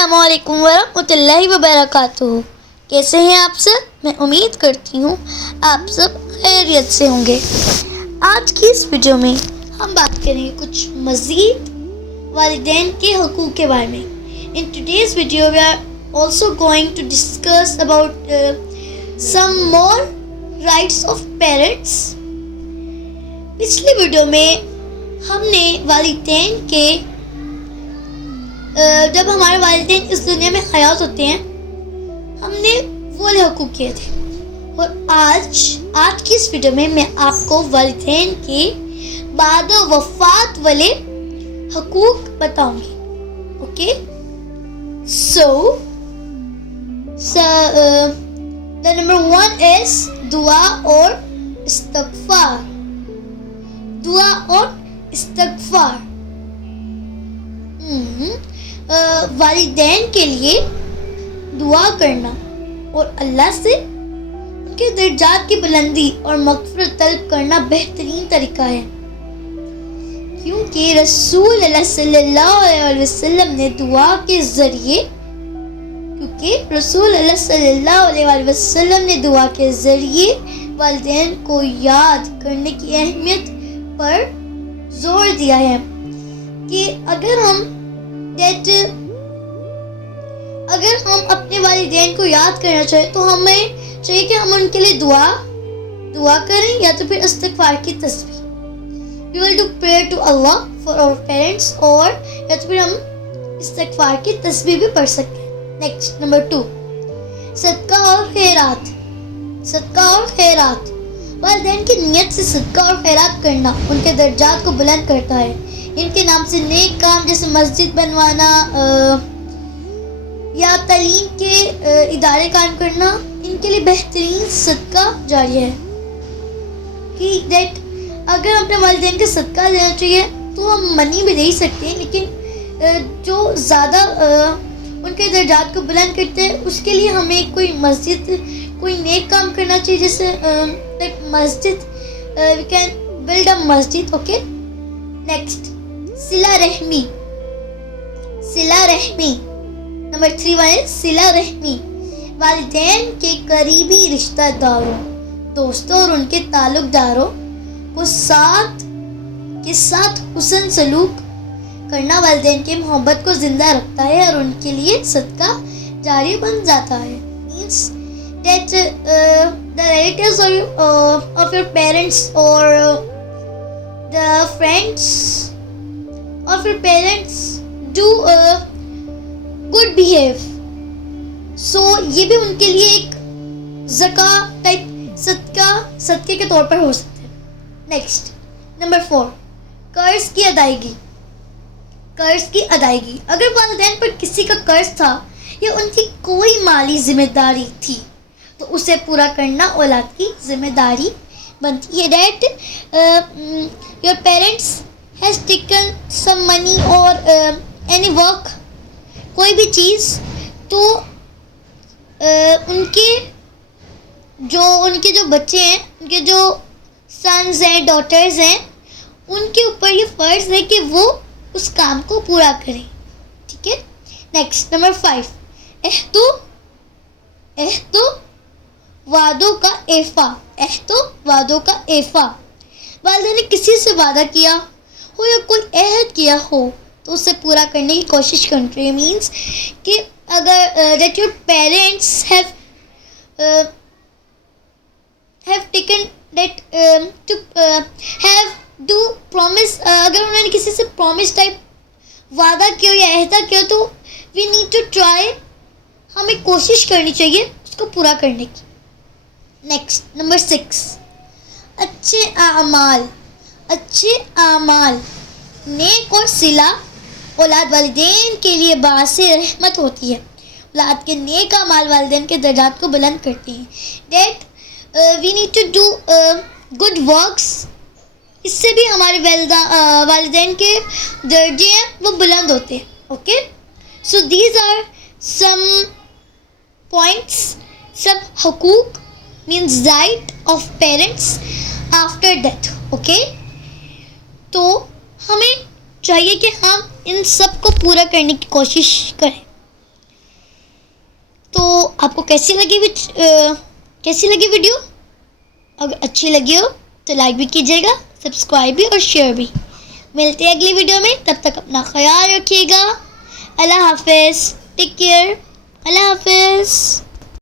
السلام علیکم ورحمۃ اللہ وبرکاتہ. کیسے ہیں آپ سب؟ میں امید کرتی ہوں آپ سب خیریت سے ہوں گے. آج کی اس ویڈیو میں ہم بات کریں گے کچھ مزید والدین کے حقوق کے بارے میں. In today's video we are also going to discuss about some more rights of parents. پچھلی ویڈیو میں ہم نے والدین کے جب ہمارے والدین اس دنیا میں حیات ہوتے ہیں ہم نے وہ حقوق کیے تھے، اور آج کی اس ویڈیو میں آپ کو والدین کے بعد وفات والے حقوق بتاؤں گی. Okay, so the number one is دعا اور استغفار. دعا اور استغفار والدین کے لیے دعا کرنا اور اللہ سے ان کے درجات کی بلندی اور مغفرت طلب کرنا بہترین طریقہ ہے، کیونکہ رسول اللہ صلی اللہ علیہ وسلم نے دعا کے ذریعے والدین کو یاد کرنے کی اہمیت پر زور دیا ہے کہ اگر ہم اپنے والدین کو یاد کرنا چاہیں تو ہمیں چاہیے کہ ہم ان کے لیے دعا کریں، یا تو پھر استغفار کی تسبیح. We will do prayer to Allah for our parents، اور یا تو پھر ہم استغفار کی تسبیح بھی پڑھ سکتے ہیں. نیکسٹ، نمبر 2، صدقہ اور خیرات. صدقہ اور خیرات والدین کی نیت سے صدقہ اور خیرات کرنا ان کے درجات کو بلند کرتا ہے. ان کے نام سے نیک کام جیسے مسجد بنوانا یا تعلیم کے ادارے قائم کرنا ان کے لیے بہترین صدقہ جاری ہے. کہ اگر اپنے والدین کا صدقہ دینا چاہیے تو ہم منی بھی دے سکتے ہیں، لیکن جو زیادہ ان کے درجات کو بلند کرتے ہیں اس کے لیے ہمیں کوئی مسجد، کوئی نیک کام کرنا چاہیے، جیسے مسجد we can build a Masjid. Okay, next, صلہ رحمی. صلہ رحمی نمبر 3 صلہ رحمی والدین کے قریبی رشتہ داروں، دوستوں اور ان کے تعلق داروں کو ساتھ حسن سلوک کرنا والدین کی محبت کو زندہ رکھتا ہے اور ان کے لیے صدقہ جاری بن جاتا ہے. means that the relatives of your parents or the friends of your parents do good behave. so یہ بھی ان کے لیے ایک زکاة ٹائپ صدقے کے طور پر ہو سکتے ہیں. نیکسٹ، نمبر 4، قرض کی ادائیگی. قرض کی ادائیگی اگر والدین پر کسی کا قرض تھا یا ان کی کوئی مالی ذمہ داری تھی تو اسے پورا کرنا اولاد کی ذمہ داری بنتی ہے. That your parents has taken some money or any work، کوئی بھی چیز، تو ان کے جو بچے ہیں، ان کے جو سنز ہیں، ڈاٹرز ہیں، ان کے اوپر یہ فرض ہے کہ وہ اس کام کو پورا کریں. ٹھیک ہے. نیکسٹ، نمبر 5، عہد و وعدوں کا ایفا. عہد و وعدوں کا ایفا والدین نے کسی سے وعدہ کیا ہو یا کوئی عہد کیا ہو تو اسے پورا کرنے کی کوشش کرنی چاہیے. مینس کہ اگر that your parents have taken that to have do promise، اگر انہوں نے کسی سے promise type وعدہ کیا یا عہدہ کیا تو we need to try، ہمیں کوشش کرنی چاہیے اس کو پورا کرنے کی. نیکسٹ، نمبر 6، اچھے اعمال. اچھے اعمال نیک اور صلہ اولاد والدین کے لیے باعث رحمت ہوتی ہے. اولاد کے نیک اعمال والدین کے درجات کو بلند کرتے ہیں. That we need to do good works, اس سے بھی ہمارے والدین کے درجے ہیں وہ بلند ہوتے ہیں. Okay, so these are some points, سب حقوق means right of parents after death. Okay, تو ہمیں چاہیے کہ ہم ان سب کو پورا کرنے کی کوشش کریں. تو آپ کو کیسی لگی ویڈیو؟ اگر اچھی لگی ہو تو لائک بھی کیجیے گا، سبسکرائب بھی اور شیئر بھی. ملتے ہیں اگلی ویڈیو میں، تب تک اپنا خیال رکھیے گا. اللہ حافظ. Take care. اللہ حافظ.